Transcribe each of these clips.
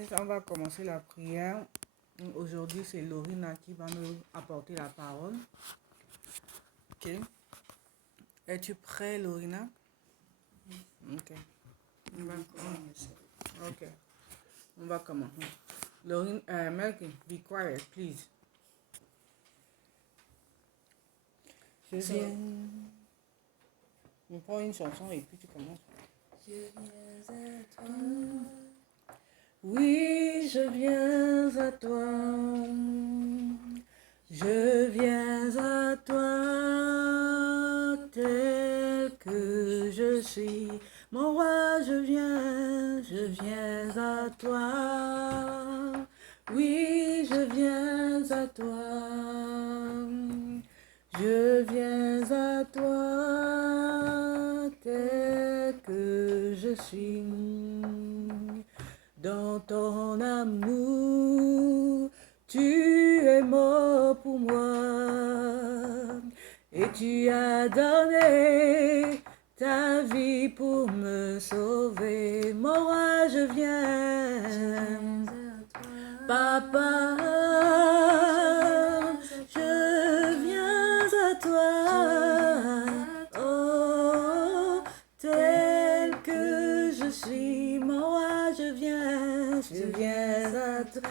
Yes, on va commencer la prière. Aujourd'hui, c'est Lorina qui va nous apporter la parole. Ok. Es-tu prêt, Lorina? Ok. Ok. On va commencer. Lorina, Melky, be quiet, please. Je viens. On prend une chanson et puis tu commences. Je viens à toi. Oui, je viens à toi. Je viens à toi tel que je suis. Mon roi, je viens à toi. Oui, je viens à toi. Je viens à toi tel que je suis. Dans ton amour, tu es mort pour moi et tu as donné ta vie pour me sauver. Mon roi, je viens, Papa, je viens à toi, oh, tel que je suis. Mon roi, je viens à toi,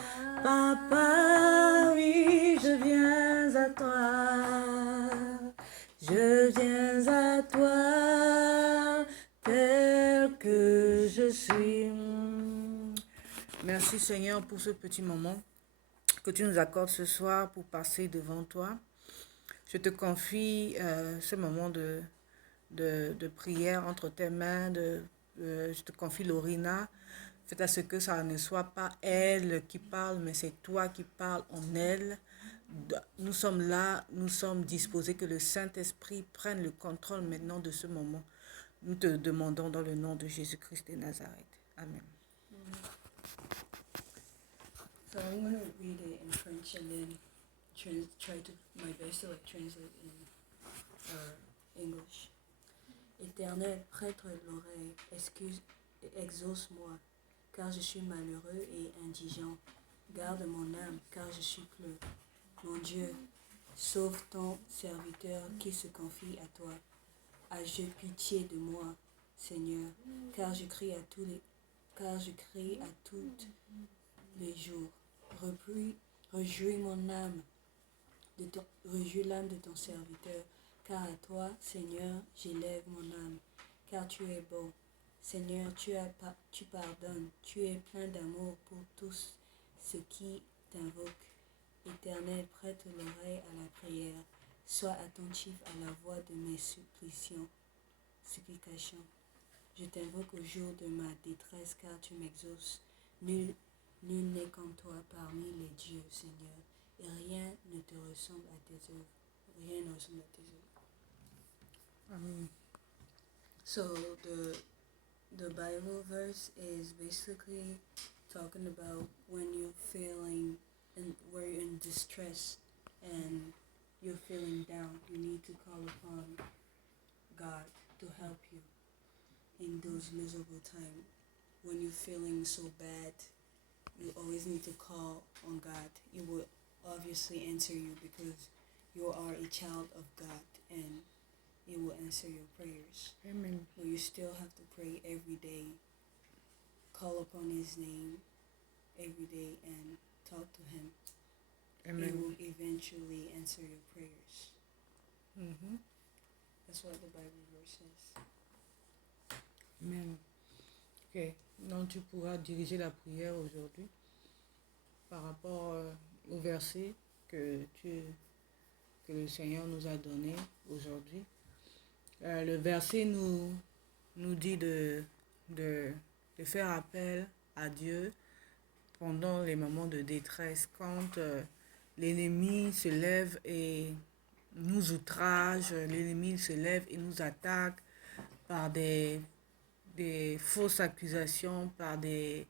Papa, oui, je viens à toi. Je viens à toi tel que je suis. Merci Seigneur pour ce petit moment que tu nous accordes ce soir pour passer devant toi. Je te confie ce moment de prière entre tes mains. Je te confie Lorina. Faites à ce que ça ne soit pas elle qui parle, mais c'est toi qui parles en elle. Nous sommes là, nous sommes disposés que le Saint-Esprit prenne le contrôle maintenant de ce moment. Nous te demandons dans le nom de Jésus-Christ de Nazareth. Amen. So I'm going to read it in French and then try to my best to translate in English. Éternel, prête l'oreille, exauce-moi, car je suis malheureux et indigent. Garde mon âme, car je supplie. Mon Dieu, sauve ton serviteur qui se confie à toi. Aie pitié de moi, Seigneur, car je crie à tous les jours. Réjouis mon âme, réjouis l'âme de ton serviteur, car à toi, Seigneur, j'élève mon âme, car tu es beau. Seigneur, tu pardonnes, tu es plein d'amour pour tous ceux qui t'invoquent. Éternel, prête l'oreille à la prière, sois attentif à la voix de mes supplications. Je t'invoque au jour de ma détresse, car tu m'exauces. Nul n'est comme toi parmi les dieux, Seigneur, et rien ne te ressemble à tes œuvres. Rien ne ressemble à tes œuvres. Amen. So the Bible verse is basically talking about when you're feeling and where you're in distress and you're feeling down. You need to call upon God to help you in those miserable times. When you're feeling so bad, you always need to call on God. He will obviously answer you because you are a child of God and He will answer your prayers. Amen. But you still have to pray every day. Call upon His name every day and talk to Him. Amen. He will eventually answer your prayers. Mm-hmm. That's what the Bible verse says. Amen. Ok. Donc tu pourras diriger la prière aujourd'hui par rapport au verset que le Seigneur nous a donné aujourd'hui. Le verset nous dit de faire appel à Dieu pendant les moments de détresse, quand l'ennemi se lève et nous outrage, l'ennemi se lève et nous attaque par des fausses accusations, par des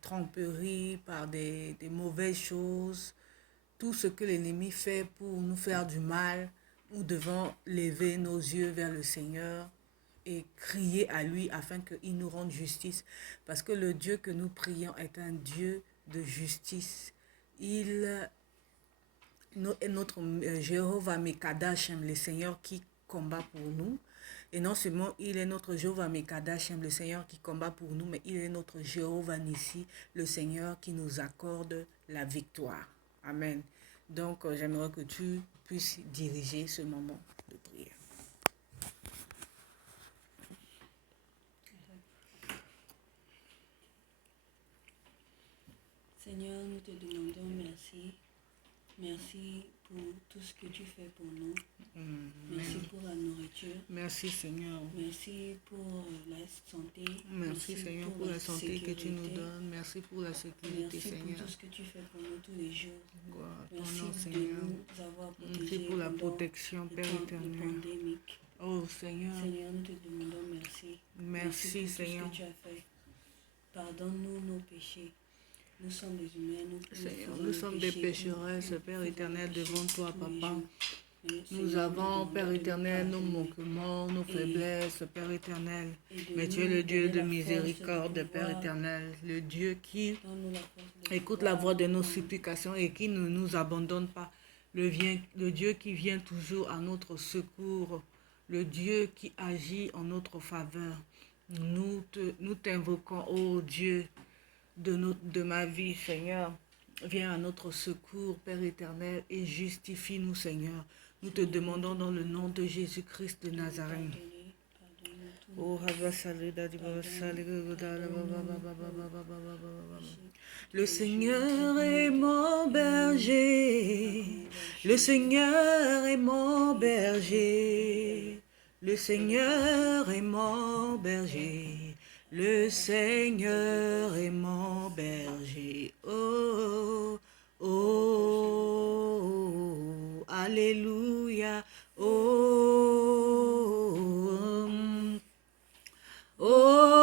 tromperies, par des mauvaises choses. Tout ce que l'ennemi fait pour nous faire du mal, nous devons lever nos yeux vers le Seigneur et crier à lui afin qu'il nous rende justice. Parce que le Dieu que nous prions est un Dieu de justice. Il est notre Jéhovah Mekadashem, le Seigneur qui combat pour nous. Et non seulement il est notre Jéhovah Mekadashem, le Seigneur qui combat pour nous, mais il est notre Jéhovah Nissi, le Seigneur qui nous accorde la victoire. Amen. Donc, j'aimerais que tu puisses diriger ce moment de prière. Seigneur, nous te demandons merci. Merci pour tout ce que tu fais pour nous. Merci pour la nourriture. Merci Seigneur. Merci pour la santé. Merci Seigneur pour la santé que tu nous donnes. Merci pour la sécurité, merci Seigneur. Merci pour tout ce que tu fais pour nous tous les jours. Merci nom, Seigneur. De nous avoir protégés. Merci pour la protection, Père éternel. Oh Seigneur. Seigneur, nous te demandons merci. Merci pour Seigneur. Tout ce que tu as fait. Pardonne-nous nos péchés. Nous sommes des humains. Seigneur, nous sommes des pécheresses, Père éternel, devant toi, Papa. Nous avons, Père éternel, nos manquements, nos faiblesses, Père éternel. Mais tu es le Dieu de miséricorde, Père éternel. Le Dieu qui écoute la voix de nos supplications et qui ne nous abandonne pas. Le Dieu qui vient toujours à notre secours. Le Dieu qui agit en notre faveur. Nous t'invoquons, ô Dieu de ma vie, Seigneur. Viens à notre secours, Père éternel, et justifie-nous, Seigneur. Nous te demandons dans le nom de Jésus-Christ de Nazareth. Le Seigneur est mon berger. Le Seigneur est mon berger. Le Seigneur est mon berger. Le Seigneur est mon berger. Oh, oh, alléluia. Oh, oh,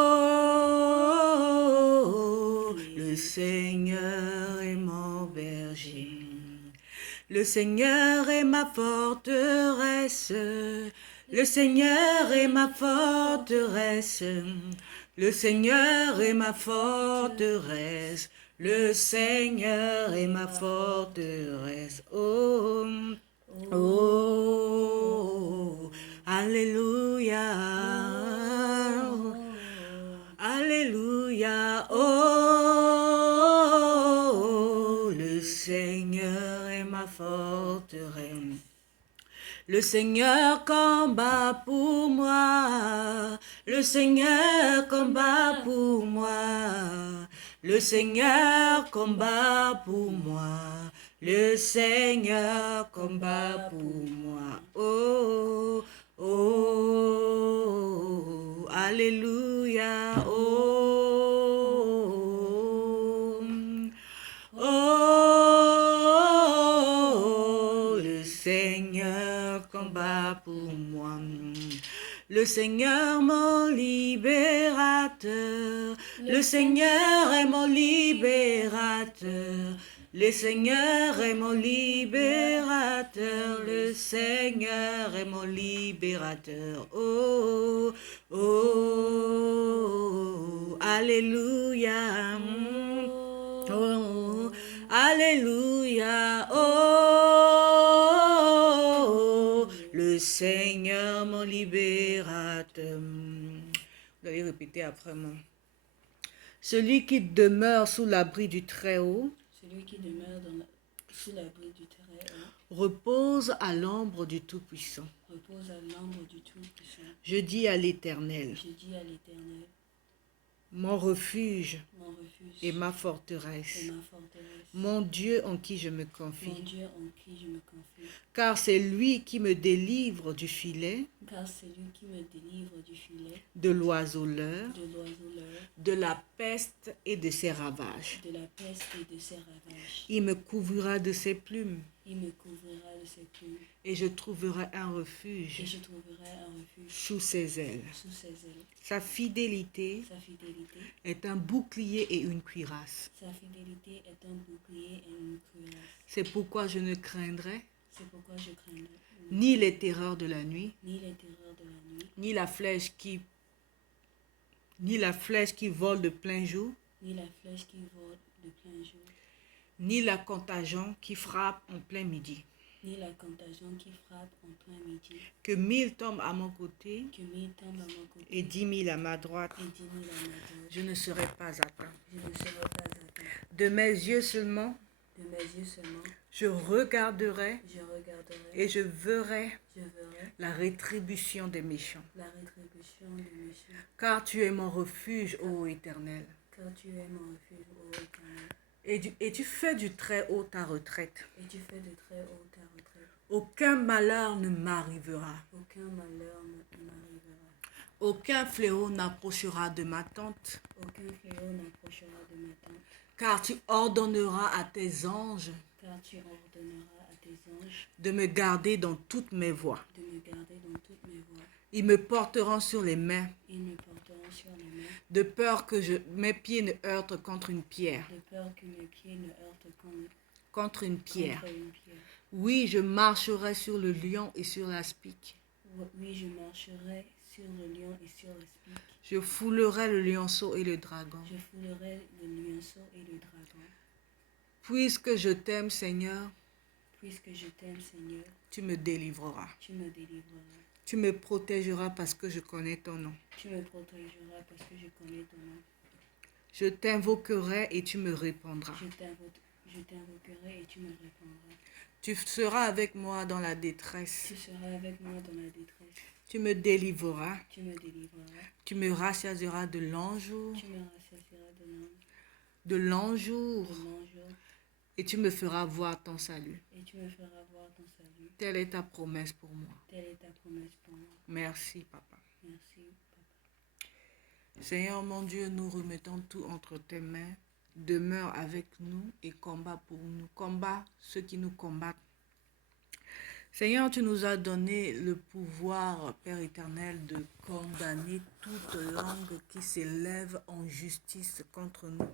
le Seigneur est mon berger. Le Seigneur est ma forteresse. Le Seigneur est ma forteresse. Le Seigneur est ma forteresse. Le Seigneur est ma forteresse. Oh, oh, alléluia. Alléluia. Oh, le Seigneur est ma forteresse. Le Seigneur combat pour moi. Le Seigneur combat pour moi. Le Seigneur combat pour moi. Le Seigneur combat pour moi. Oh, oh, alléluia. Oh, oh, le Seigneur combat pour moi. Le Seigneur mon libérateur. Le Seigneur est mon libérateur. Le Seigneur est mon libérateur. Le Seigneur est mon libérateur. Oh, oh, alléluia. Oh, alléluia. Oh, le Seigneur mon libérateur. Vous allez répéter après moi. Celui qui demeure sous l'abri du Très-Haut, celui qui demeure sous l'abri du Très-Haut, repose à l'ombre du Tout-Puissant. Repose à l'ombre du Tout-Puissant. Je dis à l'Éternel, mon refuge et ma forteresse, mon Dieu en qui je me confie. Car c'est lui qui me délivre du filet, de l'oiseleur, de la peste et de ses ravages. Il me couvrira de ses plumes. Et je trouverai un refuge sous ses ailes. Sa fidélité est un bouclier et une cuirasse. C'est pourquoi je ne craindrai C'est pourquoi je crains ni les terreurs de la nuit, ni les terreurs de la nuit, ni la flèche qui vole de plein jour, ni la flèche qui vole de plein jour, ni la contagion qui frappe en plein midi. ni la contagion qui frappe en plein midi. Que 1000 tombent à mon côté Que 1000 tombent à mon côté et 10 000 à ma droite, et 10 000 à ma droite. je ne serai pas atteint. Je ne serai pas atteint. De mes yeux seulement, De mes yeux seulement, je regarderai je regarderai et je verrai je verrai la rétribution des méchants. la rétribution des méchants. Car tu es mon refuge, ô Éternel, Car tu es mon refuge, ô Éternel, et tu fais du Très-Haut ta retraite. et tu fais de très haut ta retraite. Aucun malheur ne m'arrivera. Aucun malheur ne m'arrivera. Aucun fléau n'approchera de ma tente. Aucun fléau n'approchera de ma tente. Car tu ordonneras à tes anges Car tu ordonneras à tes anges de me garder dans toutes mes voies. de me garder dans toutes mes voies. Ils me porteront sur les mains, Ils me porteront sur les mains, de peur que mes pieds ne heurtent contre une pierre. de peur que mes pieds ne heurtent Contre une pierre. contre une pierre. Oui, je marcherai sur le lion et sur l'aspic. Oui, je marcherai sur le lion et sur l'aspic. Je foulerai le lionceau et le dragon. Je foulerai le lionceau et le dragon. Puisque je t'aime, Seigneur, Puisque je t'aime, Seigneur, tu me délivreras. tu me délivreras. Tu me protégeras parce que je connais ton nom. Tu me protégeras parce que je connais ton nom. Je t'invoquerai et tu me répondras. Je t'invoquerai et tu me répondras. Tu seras avec moi dans la détresse. Tu seras avec moi dans la détresse. Tu me délivreras. Tu me délivreras. Tu me rassasiras de l'enjour, Tu me rassasieras de l'enjour, de l'enjour et tu me feras voir ton salut. et tu me feras voir ton salut. Telle est ta promesse pour moi. Telle est ta promesse pour moi. Merci, Papa. Merci, Papa. Seigneur mon Dieu, nous remettons tout entre tes mains. Demeure avec nous et combat pour nous. Combat ceux qui nous combattent. Seigneur, tu nous as donné le pouvoir, Père éternel, de condamner toute langue qui s'élève en justice contre nous.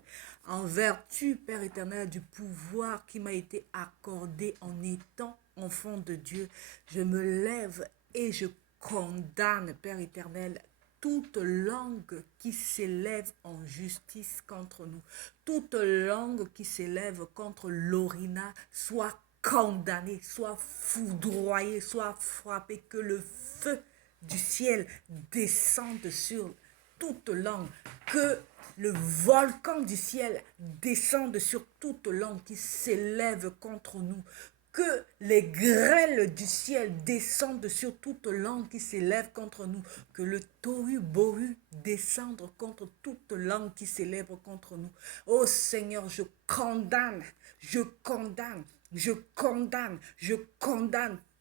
En vertu, Père éternel, du pouvoir qui m'a été accordé en étant enfant de Dieu, je me lève et je condamne, Père éternel, toute langue qui s'élève en justice contre nous, toute langue qui s'élève contre Lorina, soit condamnée, soit foudroyée, soit frappée, que le feu du ciel descende sur toute langue, que le volcan du ciel descende sur toute langue qui s'élève contre nous, que les grêles du ciel descendent sur toute langue qui s'élève contre nous, que le tohu-bohu descende contre toute langue qui s'élève contre nous. Ô Seigneur, je condamne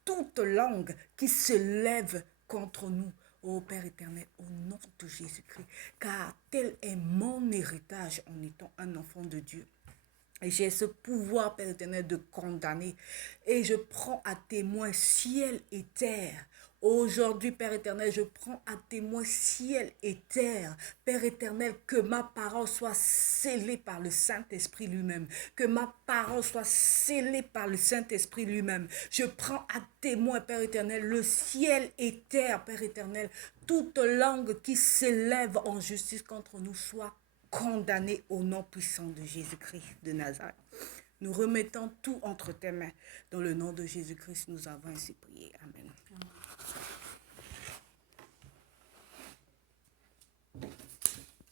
toute langue qui se lève contre nous. Ô Père éternel, au nom de Jésus-Christ, car tel est mon héritage en étant un enfant de Dieu. Et j'ai ce pouvoir, Père éternel, de condamner. Et je prends à témoin ciel et terre. Aujourd'hui, Père éternel, je prends à témoin ciel et terre. Père éternel, que ma parole soit scellée par le Saint-Esprit lui-même. Que ma parole soit scellée par le Saint-Esprit lui-même. Je prends à témoin, Père éternel, le ciel et terre, Père éternel. Toute langue qui s'élève en justice contre nous soit condamné au nom puissant de Jésus-Christ de Nazareth. Nous remettons tout entre tes mains. Dans le nom de Jésus-Christ, nous avons ainsi prié. Amen.